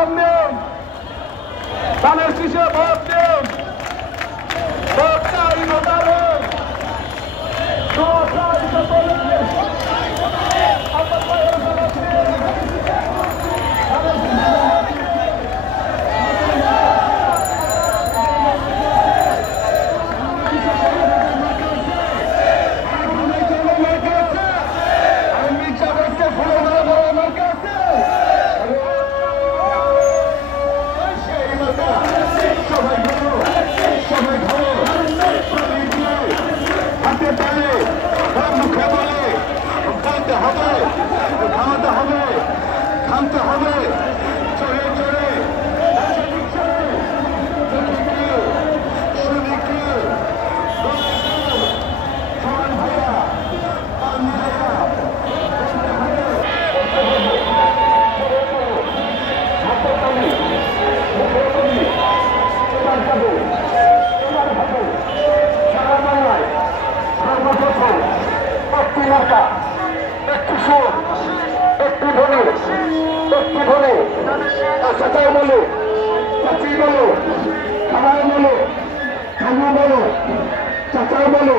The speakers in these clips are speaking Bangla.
সালাম নিন, ধানের শীষে ভোট দিন, ভোট চাই ভোটারের, দোয়া চাই সকলের, আপনার পায়ের সালাম দিন। চাচাই বলো, চাচি বলো, খানায় বলো, খানু বলো, চাচাই বলো,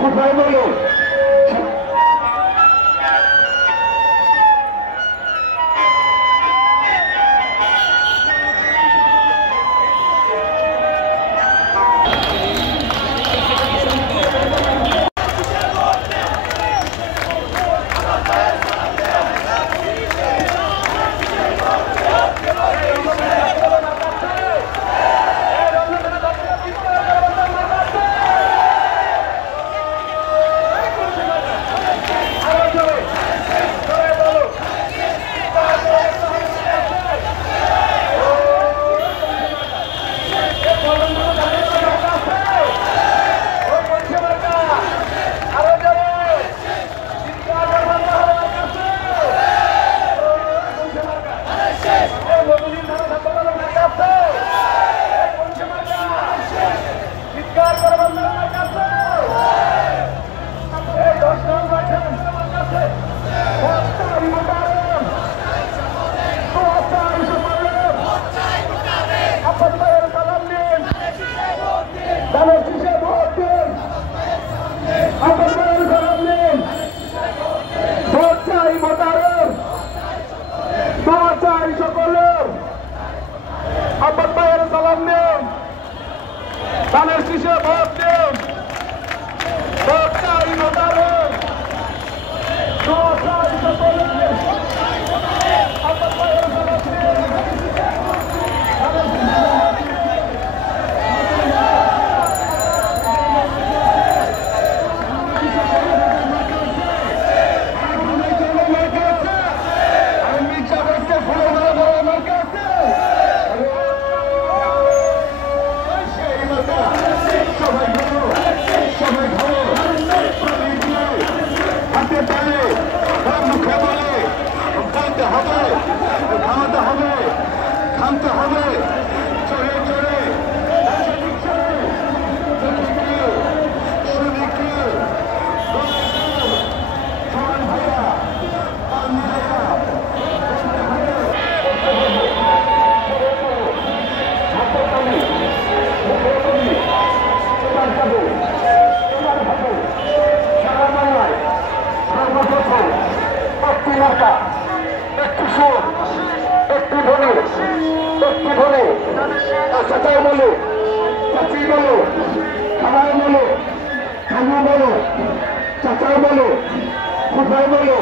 কোথায় বলো, আপনার পায়ের সালাম নিন, ধানের শীষে ভোট দিন, ভোট চাই ভোটারের, দোয়া চাই সকলের, আপনার পায়ের সালাম নিন। চাচাই বলো, চাচি বলো, খানায় বলো, খানু বলো, চাচাই বলো, কোথায় বলো।